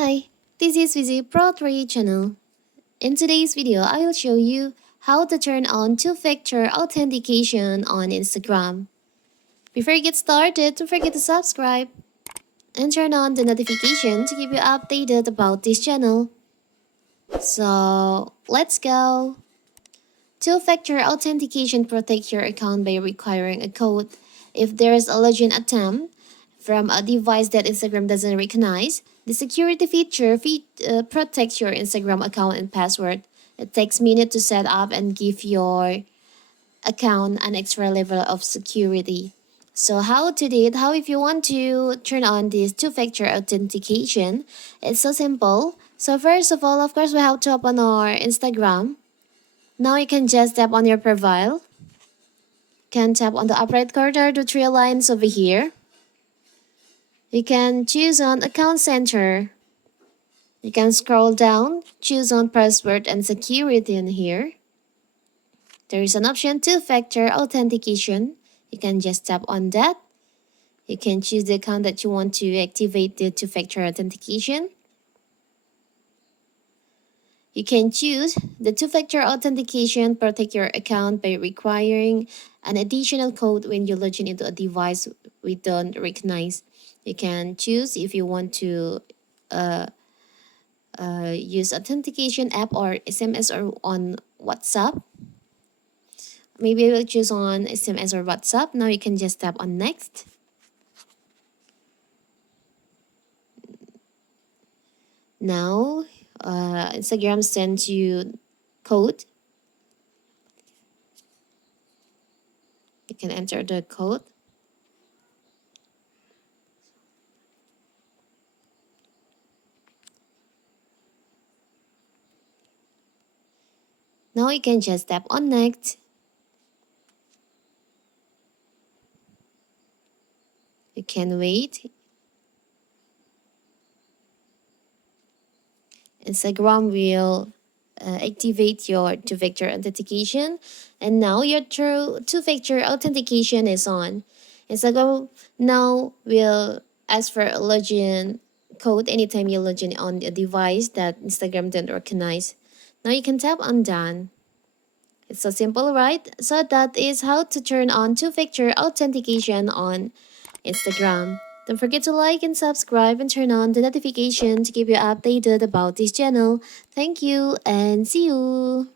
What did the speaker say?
Hi, this is Vizi Pro 3 channel. In today's video, I will show you how to turn on two-factor authentication on Instagram. Before you get started, don't forget to subscribe and turn on the notification to keep you updated about this channel. So, let's go! Two-factor authentication protects your account by requiring a code if there is a login attempt from a device that Instagram doesn't recognize. The security feature protects your Instagram account and password. It takes minutes to set up and give your account an extra level of security. So how to do it? How if you want to turn on this two-factor authentication? It's so simple. So first of all, of course, we have to open our Instagram. Now you can just tap on your profile. Can tap on the upper right corner, the three lines over here. You can choose on Account Center. You can scroll down, choose on Password and Security in here. There is an option two-factor authentication. You can just tap on that. You can choose the account that you want to activate the two-factor authentication. You can choose the two-factor authentication protect your account by requiring an additional code when you log into a device we don't recognize. You can choose if you want to use authentication app or SMS or on WhatsApp. Maybe I will choose on SMS or WhatsApp. Now you can just tap on next. Now Instagram sends you code. You can enter the code. Now you can just tap on next. You can wait. Instagram will activate your two-factor authentication, and now your two-factor authentication is on. Instagram now will ask for a login code anytime you log in on a device that Instagram didn't recognize. Now you can tap on done. It's so simple, right? So that is how to turn on two-factor authentication on Instagram. Don't forget to like and subscribe and turn on the notification to keep you updated about this channel. Thank you and see you!